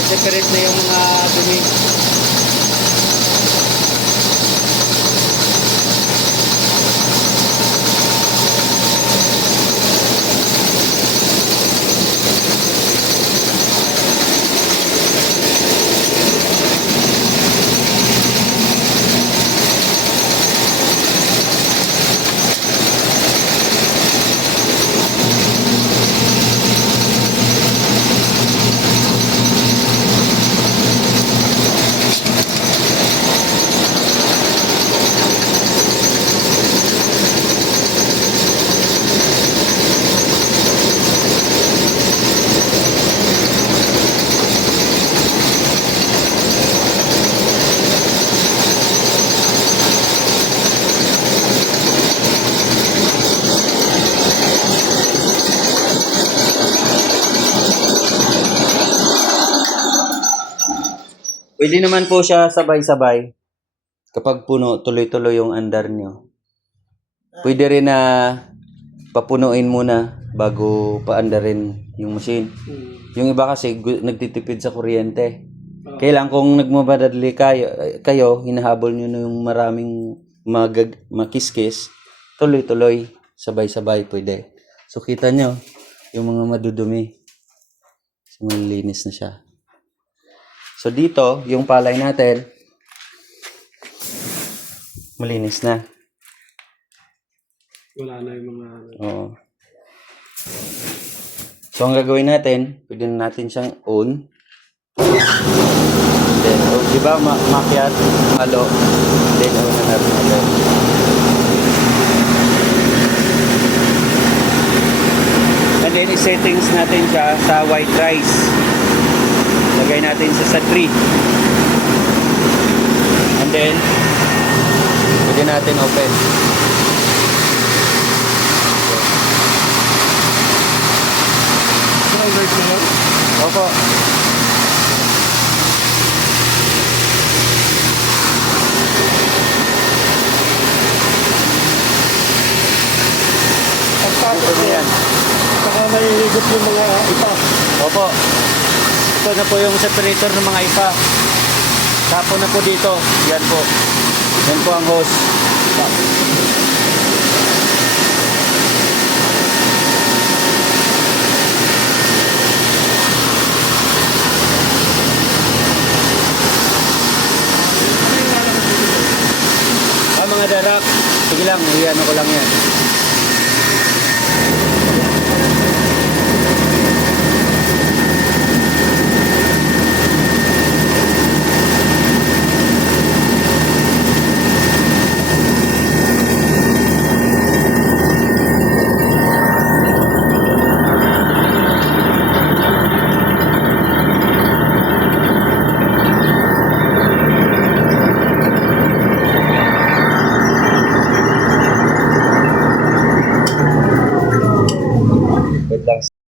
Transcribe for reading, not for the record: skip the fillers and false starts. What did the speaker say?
nagsiseparate na yung mga dumi. Pwede naman po siya sabay-sabay. Kapag puno, tuloy-tuloy yung andar nyo. Pwede rin na papunuin muna bago paandarin yung machine. Yung iba kasi nagtitipid sa kuryente. Kailan kung nagmamadali kayo, hinahabol nyo na yung maraming makiskis, tuloy-tuloy, sabay-sabay pwede. So kita nyo, yung mga madudumi. So, malinis na siya. So dito, yung palay natin, malinis na. Wala na yung mga... Oo. So ang gagawin natin, pwede na natin siyang on. Then, di ba, makyat, halo. Then, on na natin ulit. And then, settings natin siya sa white rice. Lagay natin sa 3. And then, pwede natin open. Opo. Ito na yan. Saka nahihigop yung mga ipa. Opo. Ito na po yung separator ng mga ipa. Tapon na po dito. Yan po. Yan po ang hose. Mga darak. Sige lang. Iyan ko lang yan.